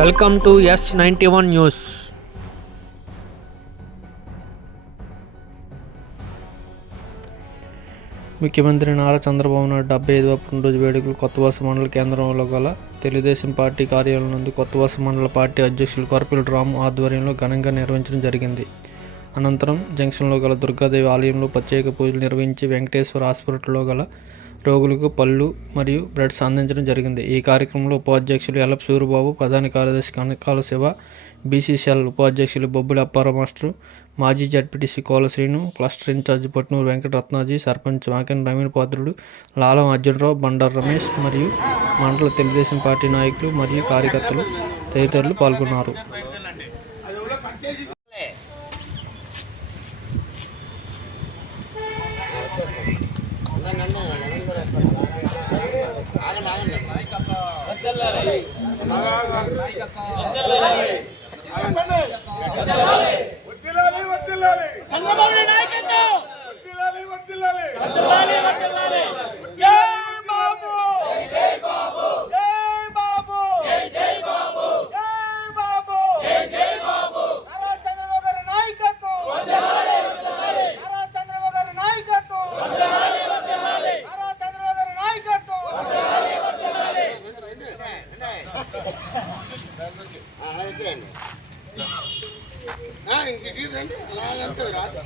Welcome to S91 news. ముఖ్యమంత్రి నారా చంద్రబాబు నాయుడు 75వ పుట్టినరోజు వేడుకలు కొత్తవలస మండల కేంద్రంలో గల తెలుగుదేశం పార్టీ కార్యాలయం నందు కొత్తవలస మండల పార్టీ అధ్యక్షులు కొరపిల్లి రాము ఆధ్వర్యంలో ఘనంగా నిర్వహించడం జరిగింది. అనంతరం జంక్షన్లో గల దుర్గాదేవి ఆలయంలో ప్రత్యేక పూజలు నిర్వహించి వెంకటేశ్వర హాస్పిటల్లో గల రోగులకు పళ్ళు మరియు బ్రెడ్స్ అందించడం జరిగింది. ఈ కార్యక్రమంలో ఉపాధ్యక్షులు ఎల్లప్ప సూరిబాబు, ప్రధాన కార్యదర్శి కనకాల శివ, బీసీసీఎల్ ఉపాధ్యక్షులు బొబ్బులి అప్పారావు మాస్టరు, మాజీ ZPTC Kolasrinu, cluster incharge Patnuru Venkataratnaji, sarpanch Vaken Ravindrapatrudu, Lalam Arjunarao, Bandaru Ramesh మరియు మండల తెలుగుదేశం పార్టీ నాయకులు మరియు కార్యకర్తలు తదితరులు పాల్గొన్నారు. ఇంటికి రండి అలాగంతా రాదు.